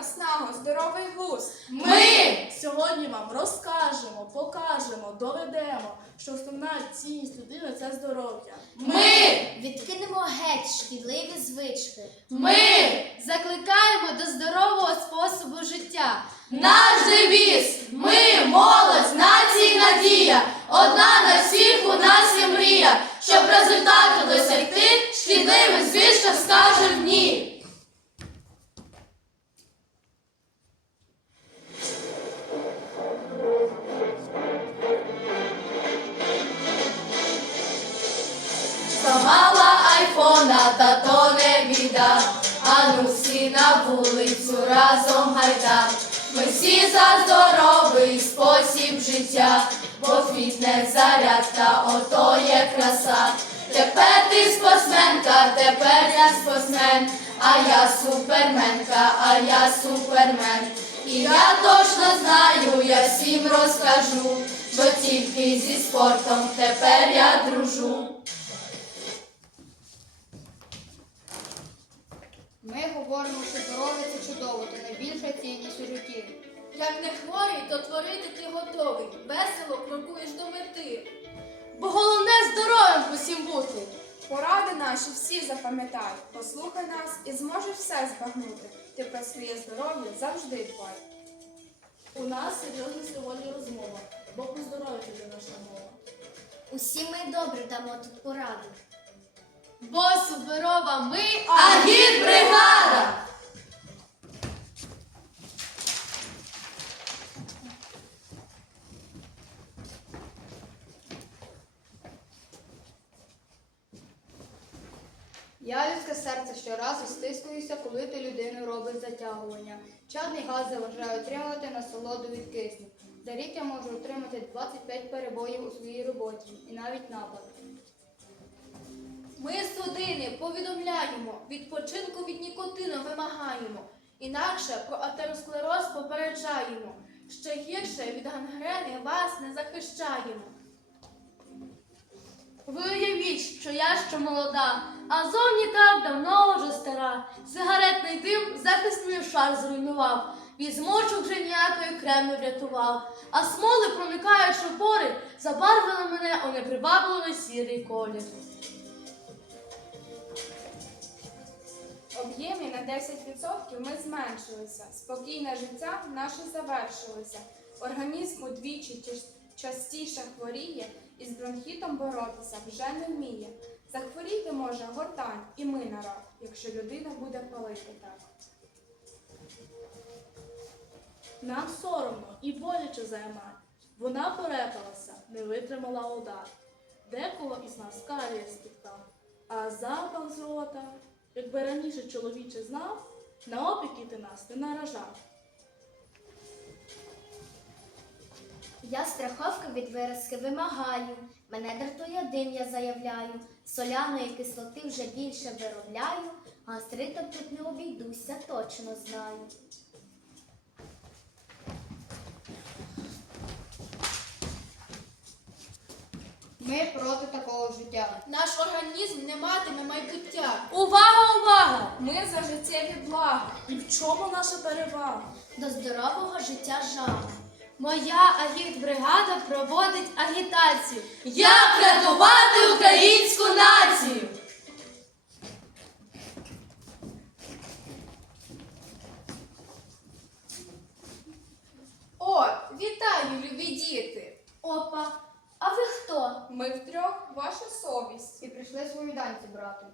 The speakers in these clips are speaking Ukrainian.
наснагу, здоровий глузд. Ми! Сьогодні вам розкажемо, покажемо, доведемо, що основна цінність людини це здоров'я. Ми! Відкинемо геть шкідливі звички. Ми! Закликаємо до здорового способу життя. Наш Ану всі на вулицю разом гайда. Ми всі за здоровий спосіб життя, бо фітнес зарядка, ото є краса. Тепер ти спортсменка, тепер я спортсмен, а я суперменка, а я супермен. І я точно знаю, я всім розкажу, бо тільки зі спортом тепер я дружу. Ми говоримо, що здоров'я це чудово, та найбільша цінність у житті. Як не хворий, то творити ти готовий. Весело крокуєш до мети. Бо головне здоров'ям усім бути. Поради наші всі запам'ятай, послухай нас і зможеш все збагнути. Ти про своє здоров'я завжди дбай. У нас серйозна сьогодні розмова, бо про здоров'я піде наша мова. Усі ми добре дамо тут пораду. Бо суперова ми, Агітбригада! Я людське серце щоразу стискуюся, коли ти людину робиш затягування. Чадний газ заважає отримувати насолоду від кисню. За рік я можу отримати 25 перебоїв у своїй роботі і навіть напад. Ми судини повідомляємо, відпочинку від нікотину вимагаємо. Інакше про атеросклероз попереджаємо. Ще гірше від гангрени вас не захищаємо. Ви уявіть, що я ще молода, а зовні так давно вже стара. Сигаретний дим захист мій шар зруйнував. Від зморчок вже ніякої крем не врятував. А смоли, проникаючи в пори, забарвили мене у непривабливий сірий колір. Об'ємі на 10% ми зменшилися. Спокійне життя наше завершилося. Організм удвічі частіше хворіє і з бронхітом боротися вже не вміє. Захворіти може гортань і ми на рак, якщо людина буде палити так. Нам соромно і боляче займа. Вона порепалася, не витримала удар. Декого із нас каріє спіткав, а запах з рота, якби раніше чоловіче знав, на опіки ти нас не наражав. Я страховку від виразки вимагаю. Мене дратує дим, я заявляю. Соляної кислоти вже більше виробляю. Гастритом тут не обійдуся, точно знаю. Ми проти такого життя. Наш організм не матиме майбуття. Увага, увага! Ми за життєві блага. І в чому наша перевага? До здорового життя жага. Моя агітбригада проводить агітацію. Як рятувати українську націю? О, вітаю, любі діти! Опа, а ви хто? Ми втрьох ваша совість. І прийшли свою данці брати.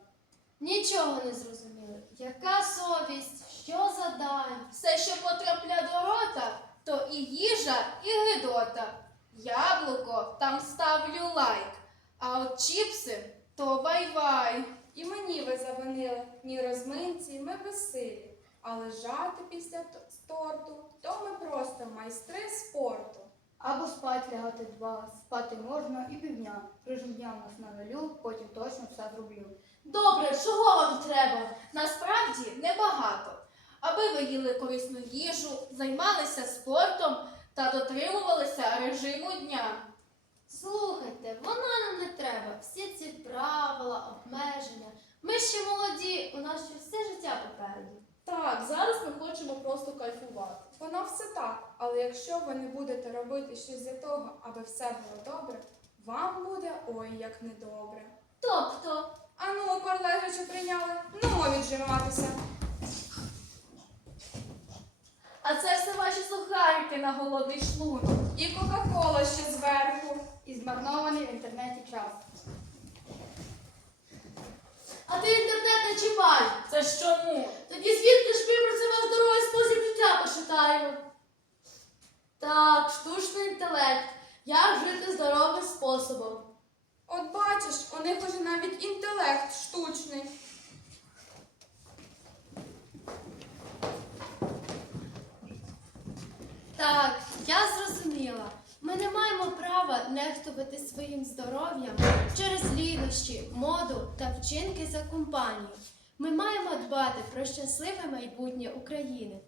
Нічого не зрозуміли. Яка совість? Що за дань? Все, що потрапля до рота, то і їжа, і гидота. Яблуко там ставлю лайк, а от чіпси то бай-бай. І мені ви завинили ні розминці, ми безсилі. А лежати після торту, то ми просто майстри спорту. Або спать лягати два. Спати можна і півдня. Прижиття в нас на нулю, потім точно все зроблю. Добре, чого вам треба? Насправді небагато. Аби ви їли корисну їжу, займалися спортом та дотримувалися режиму дня. Слухайте, воно нам не треба. Всі ці правила, обмеження. Ми ще молоді, у нас ще все життя попереду. Так, зараз ми хочемо просто кайфувати. Воно все так, але якщо ви не будете робити щось для того, аби все було добре, вам буде ой як недобре. Тобто, Ану, корлежачу прийняли, ну віджиматися. А це все ваші сухарики на голодний шлунок. І Кока-Кола ще зверху. І змарнований в інтернеті час. а ти інтернет не Це ж чому? Тоді звідки ж ми про це ваш здоровий спосіб життя почитаємо? Так, штучний інтелект. Як жити здоровим способом? От бачиш, у них уже навіть інтелект штучний. Так, я зрозуміла. Ми не маємо права нехтувати своїм здоров'ям через лінощі, моду та вчинки за компанію. Ми маємо дбати про щасливе майбутнє України.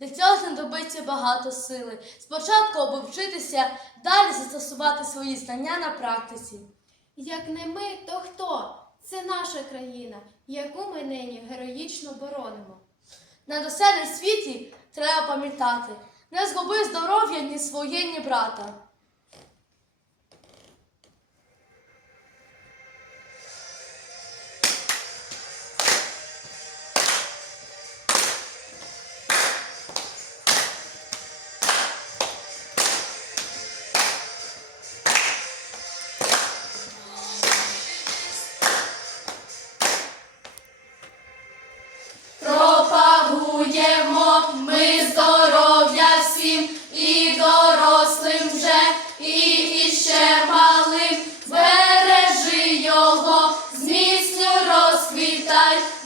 Для цього знадобиться багато сили. Спочатку аби вчитися, далі застосувати свої знання на практиці. Як не ми, то хто? Це наша країна, яку ми нині героїчно боронимо. На доселі світі треба пам'ятати, не згуби здоров'я ні своє, ні брата.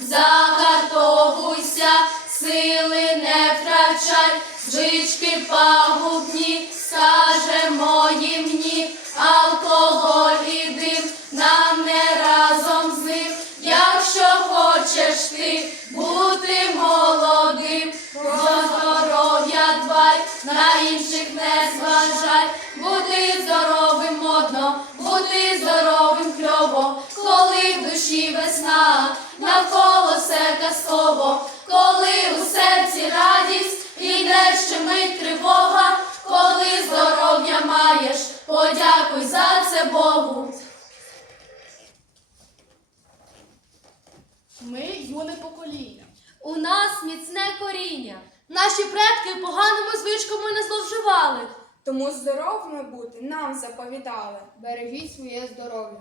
Загартовуйся, сили не втрачай, звички пагубні, скажемо їм ні, алкоголь і дим, нам не разом з ним, якщо хочеш ти бути молодим, У нас міцне коріння. Наші предки поганими звичками не зловживали. Тому здоровими бути нам заповідали. Бережіть своє здоров'я.